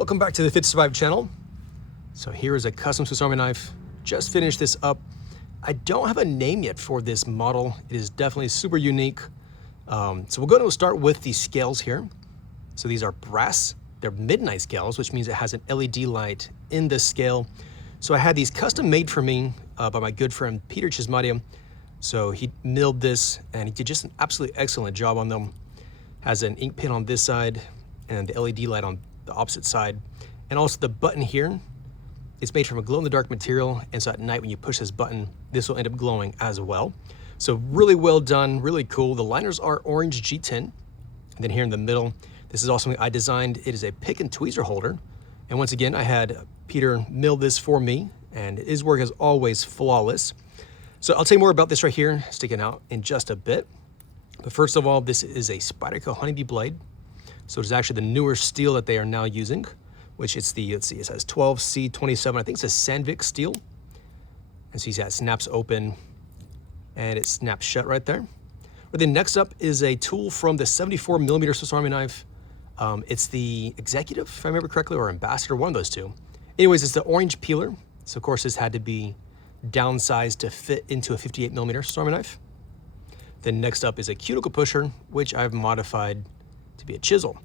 Welcome back to the Fit to Survive channel. So here is a custom Swiss Army knife. Just finished this up. I don't have a name yet for this model. It is definitely super unique. So we're going to start with the scales here. So these are brass. They're midnight scales, which means it has an LED light in the scale. So I had these custom made for me by my good friend Peter Chismadia. So he milled this and he did just an absolutely excellent job on them. Has an ink pen on this side and the LED light on the opposite side. And also the button here, it's made from a glow-in-the-dark material, and so at night when you push this button, this will end up glowing as well. So really well done, really cool. The liners are orange G10. And then here in the middle, this is also something I designed. It is a pick and tweezer holder. And once again, I had Peter mill this for me, and his work is always flawless. So I'll tell you more about this right here, sticking out in just a bit. But first of all, this is a Spyderco Honeybee blade. So it's actually the newer steel that they are now using, which it's the, let's see, it says 12C27. I think it's a Sandvik steel. And so you see that snaps open and it snaps shut right there. But then next up is a tool from the 74mm Swiss Army knife. It's the Executive, if I remember correctly, or Ambassador, one of those two. Anyways, it's the orange peeler. So of course this had to be downsized to fit into a 58mm Swiss Army knife. Then next up is a cuticle pusher, which I've modified to be a chisel.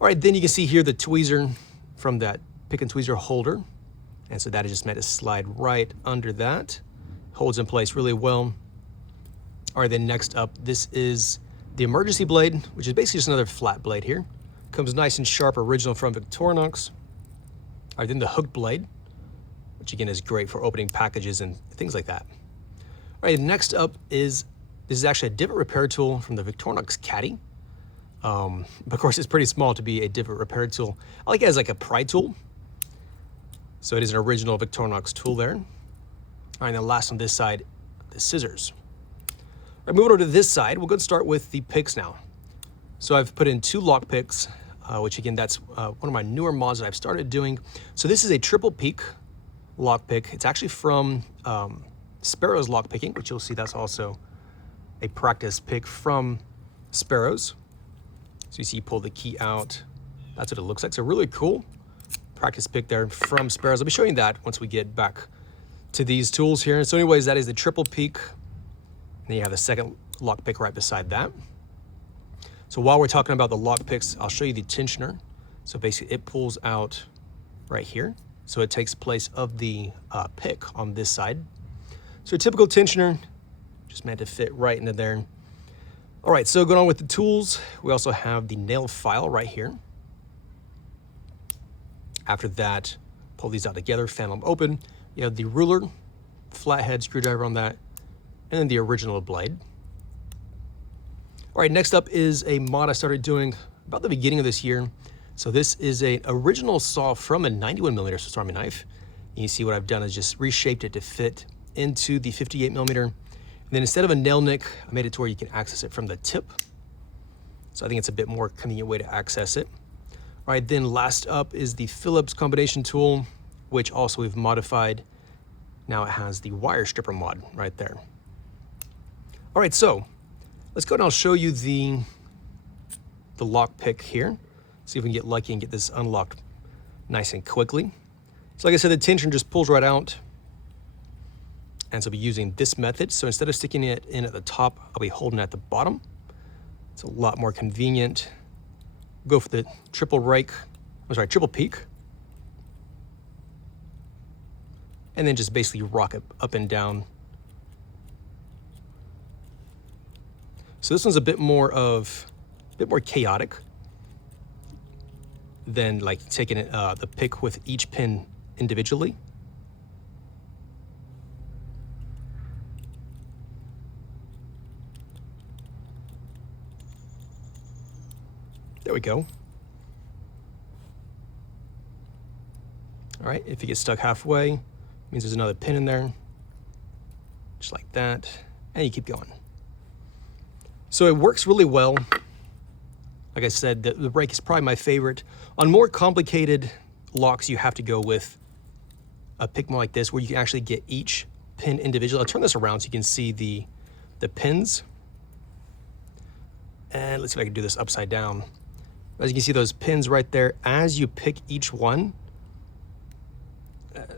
All right, then you can see here the tweezer from that pick and tweezer holder. And so that is just meant to slide right under that. Holds in place really well. All right, then next up, this is the emergency blade, which is basically just another flat blade here. Comes nice and sharp, original from Victorinox. All right, then the hooked blade, which again is great for opening packages and things like that. All right, next up is, this is actually a divot repair tool from the Victorinox Caddy. But of course, it's pretty small to be a divot repair tool. I like it as like a pry tool. So it is an original Victorinox tool there. All right, and then last on this side, the scissors. All right, moving over to this side, we'll go and start with the picks now. So I've put in 2 lock picks, which again, that's one of my newer mods that I've started doing. So this is a triple peak lock pick. It's actually from Sparrows lock picking, which you'll see that's also a practice pick from Sparrows. So you see you pull the key out. That's what it looks like. So really cool practice pick there from Sparrows. I'll be showing that once we get back to these tools here. So anyways, that is the triple peak. And then you have the second lock pick right beside that. So while we're talking about the lock picks, I'll show you the tensioner. So basically it pulls out right here. So it takes place of the pick on this side. So a typical tensioner, just meant to fit right into there. All right, so going on with the tools, we also have the nail file right here. After that, pull these out together, fan them open. You have the ruler, flathead screwdriver on that, and then the original blade. All right, next up is a mod I started doing about the beginning of this year. So this is an original saw from a 91mm Swiss Army knife. And you see what I've done is just reshaped it to fit into the 58mm. And then instead of a nail nick, I made it to where you can access it from the tip. So I think it's a bit more convenient way to access it. All right, then last up is the Phillips combination tool, which also we've modified. Now it has the wire stripper mod right there. All right, so let's go and I'll show you the lock pick here. See if we can get lucky and get this unlocked nice and quickly. So like I said, the tension just pulls right out. And so I'll be using this method. So instead of sticking it in at the top, I'll be holding it at the bottom. It's a lot more convenient. Go for the triple peak. And then just basically rock it up and down. So this one's a bit more chaotic than like taking it, the pick with each pin individually. There we go. All right, if you get stuck halfway, it means there's another pin in there, just like that, and you keep going. So it works really well. Like I said, the rake is probably my favorite. On more complicated locks, you have to go with a pick more like this, where you can actually get each pin individually. I'll turn this around so you can see the pins. And let's see if I can do this upside down. As you can see those pins right there, as you pick each one,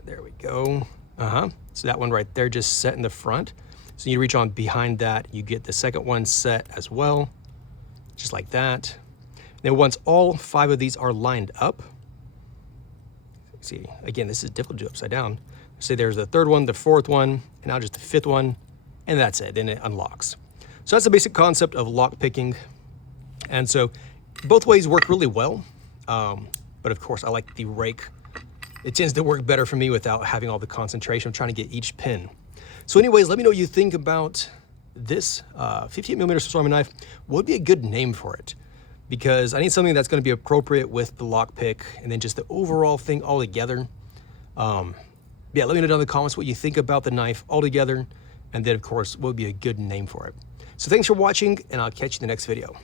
there we go. So that one right there just set in the front. So you reach on behind that, you get the second one set as well, just like that. Then once all 5 of these are lined up, see, again, this is difficult to do upside down. Say there's the 3rd one, the 4th one, and now just the 5th one, and that's it, then it unlocks. So that's the basic concept of lock picking. And so both ways work really well. But of course, I like the rake. It tends to work better for me without having all the concentration of trying to get each pin. So anyways, let me know what you think about this 58mm Swiss Army knife. What would be a good name for it? Because I need something that's going to be appropriate with the lock pick and then just the overall thing all together. Yeah, let me know down in the comments what you think about the knife altogether. And then, of course, what would be a good name for it. So thanks for watching, and I'll catch you in the next video.